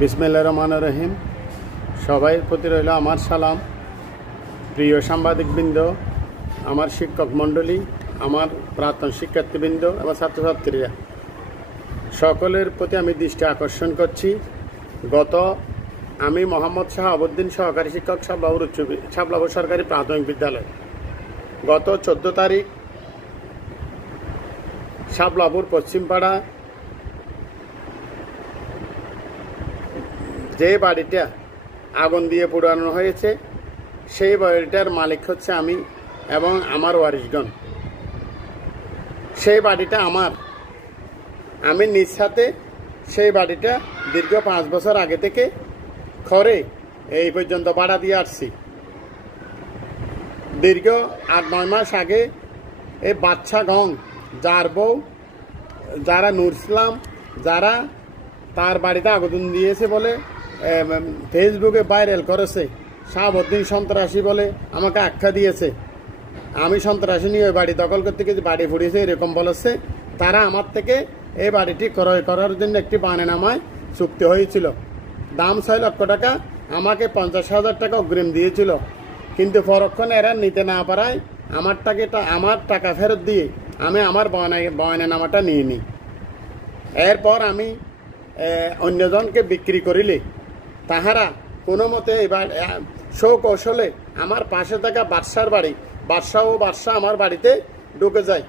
বিসমিল্লাহির রহমানির রহিম। সবাই প্রতি রইল আমার সালাম। প্রিয় সাংবাদিকবৃন্দ, আমার শিক্ষক মণ্ডলী, আমার প্রাক্তন শিক্ষার্থীবৃন্দ এবং ছাত্রছাত্রীরা, সকলের প্রতি আমি দৃষ্টি আকর্ষণ করছি। আমি মোহাম্মদ শাহাবুদ্দিন, সহকারী শিক্ষক, শাপলাপুর সরকারি প্রাথমিক বিদ্যালয়। গত 14 তারিখ শাপলাপুর পশ্চিমপাড়া যে বাড়িটা আগুন দিয়ে পোড়ানো হয়েছে, সেই বাড়িটার মালিক হচ্ছে আমি এবং আমার ওয়ারিশগণ। সেই বাড়িটা আমার, আমি নিজ হাতে সেই বাড়িটা দীর্ঘ 5 বছর আগে থেকে খরে এই পর্যন্ত ভাড়া দিয়ে আসছি। দীর্ঘ 8-9 মাস আগে এই বাচ্চা গং যার বউ, যারা নূর ইসলাম, যারা তার বাড়িতে আগুন দিয়েছে বলে ফেসবুকে ভাইরাল করেছে, শাহাবুদ্দিন সন্ত্রাসী বলে আমাকে আখ্যা দিয়েছে। আমি সন্ত্রাসী নিয়ে ওই বাড়ি দখল করতে গিয়ে বাড়ি ফুরিয়েছে এরকম বলেছে। তারা আমার থেকে এই বাড়িটি ক্রয় করার জন্য একটি বানেনামায় চুক্তি হয়েছিল। দাম 6 লক্ষ টাকা, আমাকে 50,000 টাকা অগ্রিম দিয়েছিল। কিন্তু পরক্ষণে এরা নিতে না পারায় আমার টাকা ফেরত দিয়ে আমি আমার বানেনামাটা নিয়ে নিই। এরপর আমি অন্যজনকে বিক্রি করিলে তাহারা কোনো মতে এবার সৌকৌশলে আমার পাশে থাকা বাদশার বাড়ি, বাদশা আমার বাড়িতে ঢুকে যায়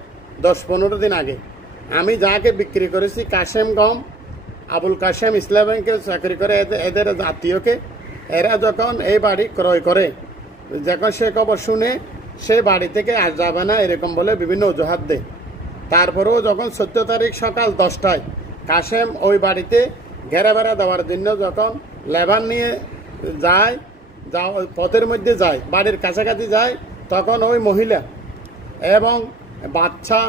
10-15 দিন আগে। আমি যাকে বিক্রি করেছি কাশেম গম, আবুল কাশেম ইসলাম ব্যাংকে চাকরি করে, এদের আত্মীয়কে, এরা যখন এই বাড়ি ক্রয় করে, যখন সে খবর শুনে সে বাড়ি থেকে আজ যাবে না এরকম বলে বিভিন্ন অজুহাত দেয়। তারপরেও যখন 14 তারিখ সকাল 10টায় কাশেম ওই বাড়িতে ঘেরাবেড়া দেওয়ার জন্য যখন লেবার নিয়ে যায়, ওই পথের মধ্যে যায়, বাড়ির কাছাকাছি যায়, তখন ওই মহিলা এবং বাচ্চা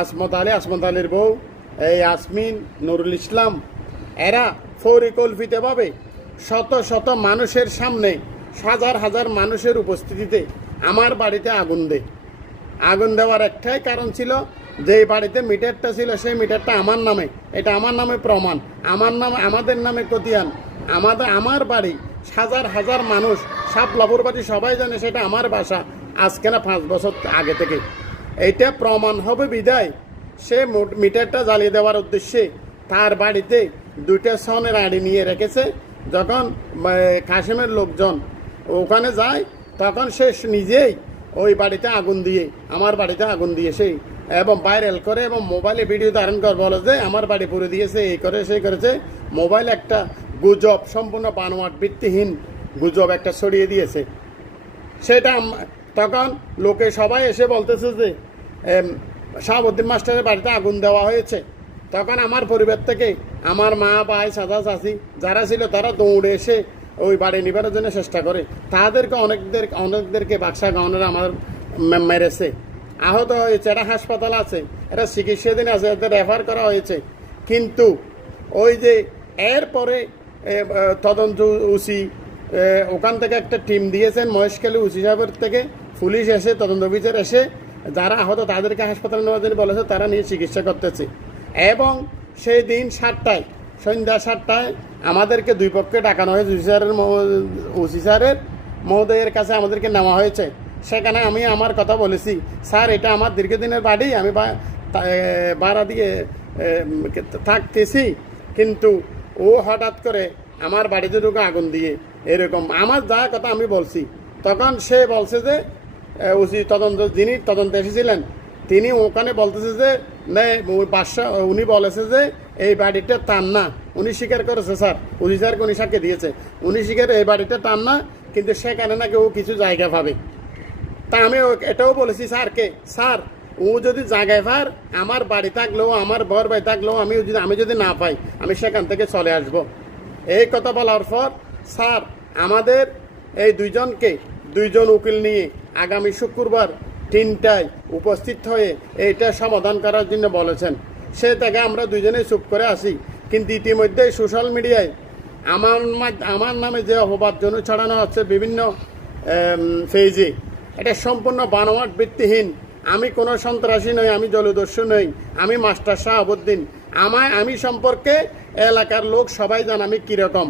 আসমত আলীর বউ, এই আসমিন, নুরুল ইসলাম, এরা পরিকল্পিতভাবে শত শত মানুষের সামনে, হাজার হাজার মানুষের উপস্থিতিতে আমার বাড়িতে আগুন দেয়। আগুন দেওয়ার একটাই কারণ ছিল, যে বাড়িতে মিটারটা ছিল সেই মিটারটা আমার নামে, এটা আমার নামে প্রমাণ, আমাদের নামে কতিয়ান, আমার বাড়ি, হাজার হাজার মানুষ, শাপলাপুর বাড়ি সবাই জানে সেটা আমার বাসা, আজকে না 5 বছর আগে থেকে। এইটা প্রমাণ হবে বিদায় সে মিটারটা জ্বালিয়ে দেওয়ার উদ্দেশ্যে তার বাড়িতে 2টা সনের আড়ি নিয়ে রেখেছে। যখন কাশেমের লোকজন ওখানে যায়, তখন সে নিজেই ওই বাড়িতে আগুন দিয়ে, আমার বাড়িতে আগুন দিয়ে সেই এবং ভাইরাল করে এবং মোবাইলে ভিডিও ধারণ করে বলে যে আমার বাড়ি পুড়ে দিয়েছে, এই করে সেই করেছে। মোবাইল একটা গুজব, সম্পূর্ণ বানোয়াট ভিত্তিহীন গুজব একটা ছড়িয়ে দিয়েছে। সেটা তখন লোকে সবাই এসে বলতেছে যে শাহাবুদ্দিন মাস্টারের বাড়িতে আগুন দেওয়া হয়েছে। তখন আমার পরিবার থেকে আমার মা, ভাই, চাচা, চাচি যারা ছিল তারা দৌড়ে এসে ওই বাড়ি নিবার জন্য চেষ্টা করে। তাদেরকে অনেকদেরকে বাক্সা গাউনের আমার মেরেছে, আহত হয়েছে, এরা হাসপাতাল আছে, এরা চিকিৎসাধীন আছে, এদের রেফার করা হয়েছে। কিন্তু ওই যে এরপরে তদন্ত উসি ওখান থেকে একটা টিম দিয়েছেন, মহেশখালী উসি সাহেবের থেকে পুলিশ এসে, তদন্ত অফিসার এসে যারা আহত তাদেরকে হাসপাতালে নেওয়ার জন্য বলেছে, তারা নিয়ে চিকিৎসা করতেছে। এবং সেই দিন 7টায়, সন্ধ্যা 7টায় আমাদেরকে 2 পক্ষে ডাকানো হয়েছে। উসি স্যারের মহোদয়ের কাছে আমাদেরকে নেওয়া হয়েছে। সেখানে আমি আমার কথা বলেছি, স্যার এটা আমার দীর্ঘদিনের বাড়ি, আমি ভাড়া দিয়ে থাকতেছি, কিন্তু ও হঠাৎ করে আমার বাড়িতে ঢুকে আগুন দিয়ে এরকম আমার যা কথা আমি বলছি। তখন সে বলছে যে যিনি তদন্ত এসেছিলেন তিনি ওখানে বলতেছে যে উনি বলেছে যে এই বাড়িটা তার না। উনি স্বীকার করেছে, স্যার উনি স্যারকে উনি সাক্ষী দিয়েছে, উনি স্বীকার এই বাড়িটা তার না, কিন্তু সেখানে নাকি ও কিছু জায়গা পাবে। তা আমি এটাও বলেছি স্যারকে, স্যার ও যদি জায়গায় পার, আমার বাড়ি থাকলেও, আমার বর বাড়ি থাকলেও আমি যদি না পাই, আমি সেখান থেকে চলে আসব। এই কথা বলার পর স্যার আমাদের এই 2জন উকিল নিয়ে আগামী শুক্রবার 3টায় উপস্থিত হয়ে এইটা সমাধান করার জন্য বলেছেন। সে থেকে আমরা 2জনেই চুপ করে আসি। কিন্তু ইতিমধ্যে সোশ্যাল মিডিয়ায় আমার নামে যে অপবাদজনক ছড়ানো হচ্ছে বিভিন্ন পেজে, এটা সম্পূর্ণ বানোয়াট ভিত্তিহীন। আমি কোনো সন্ত্রাসী নই, আমি জলদস্যু নই, আমি মাস্টার শাহাবুদ্দিন। আমি সম্পর্কে এলাকার লোক সবাই জান আমি কীরকম।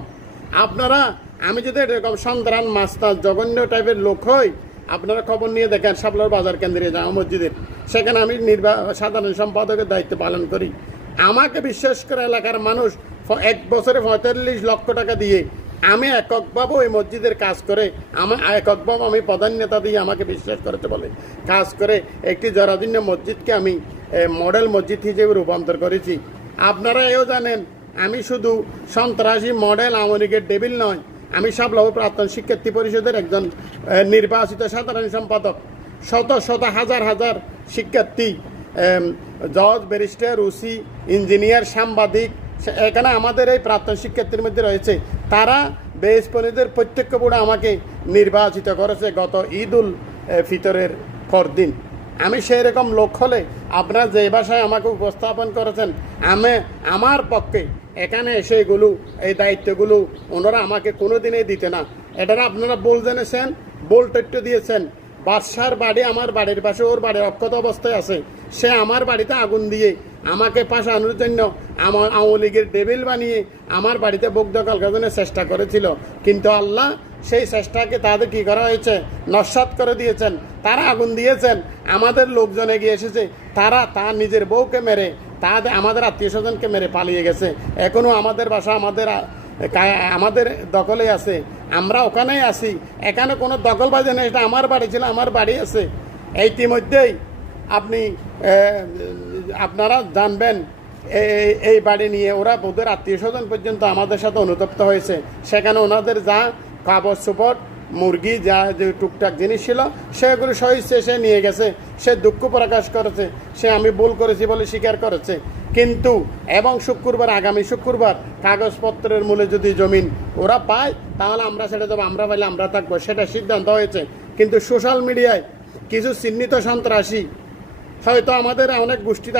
আপনারা আমি যদি এরকম সন্ত্রাস মাস্তান জঘন্য টাইপের লোক হই, আপনারা খবর নিয়ে দেখেন শাপলার বাজার কেন্দ্রে জামা মসজিদের, সেখানে আমি সাধারণ সম্পাদকের দায়িত্ব পালন করি। আমাকে বিশ্বাস করে এলাকার মানুষ 1 বছরে 45 লক্ষ টাকা দিয়ে আমি এককভাবে ওই মসজিদের কাজ করে এককভাবে আমি প্রধান নেতা দিয়ে আমাকে বিশ্বাস করতে বলে কাজ করে একটি জরাজীর্ণ মসজিদকে আমি মডেল মসজিদ হিসেবে রূপান্তর করেছি। আপনারা এও জানেন আমি শুধু সন্ত্রাসী মডেল আওয়ামী লীগের ডেভিল নয়, আমি শাপলা প্রাক্তন শিক্ষার্থী পরিষদের একজন নির্বাচিত সাধারণ সম্পাদক। শত শত হাজার হাজার শিক্ষার্থী, জজ, ব্যারিস্টার, ওসি, ইঞ্জিনিয়ার, সাংবাদিক এখানে আমাদের এই প্রাক্তন শিক্ষার্থীর মধ্যে রয়েছে। তারা বেসপনিদের প্রত্যক্ষ বোর্ডে আমাকে নির্বাচিত করেছে গত ঈদুল ফিতরের পরদিন। আমি সেই রকম লোক হলে আপনারা যে ভাষায় আমাকে উপস্থাপন করেছেন, আমার পক্ষে এখানে এসে এগুলো এই দায়িত্বগুলো ওনারা আমাকে কোনোদিনই দিতে না। এটা আপনারা বল জেনেছেন, বল তথ্য দিয়েছেন। বাদশার বাড়ি আমার বাড়ির পাশে, ওর বাড়ি অক্ষত অবস্থায় আছে। সে আমার বাড়িতে আগুন দিয়ে আমাকে ফাঁসানোর জন্য আমার আওয়ামী লীগের ডেভিল বানিয়ে আমার বাড়িতে বুক দখল করার চেষ্টা করেছিল, কিন্তু আল্লাহ সেই চেষ্টাকে তাদের কী করা হয়েছে, নস্যাৎ করে দিয়েছেন। তারা আগুন দিয়েছেন, আমাদের লোকজন এগিয়ে এসেছে, তারা তার নিজের বউকে মেরে আমাদের আত্মীয় স্বজনকে মেরে পালিয়ে গেছে। এখনও আমাদের বাসা আমাদের দখলে আছে, আমরা ওখানেই আছি। এখানে কোনো দখলবাজি নেই, এটা আমার বাড়ি ছিল, আমার বাড়ি আছে। ইতিমধ্যেই আপনারা জানবেন এই বাড়ি নিয়ে ওরা ওদের আত্মীয় স্বজন পর্যন্ত আমাদের সাথে অনুতপ্ত হয়েছে। সেখানে ওনাদের যা কাগজ সুপট, মুরগি, যা যে টুকটাক জিনিস ছিল সেগুলো সহিচ্ছে সে নিয়ে গেছে। সে দুঃখ প্রকাশ করেছে, সে আমি ভুল করেছি বলে স্বীকার করেছে। কিন্তু এবং আগামী শুক্রবার কাগজপত্রের মূলে যদি জমিন ওরা পায় তাহলে আমরা ছেড়ে দেবো, আমরা পাইলে আমরা থাকবো, সেটা সিদ্ধান্ত হয়েছে। কিন্তু সোশ্যাল মিডিয়ায় কিছু চিহ্নিত সন্ত্রাসী, হয়তো আমাদের অনেক গোষ্ঠী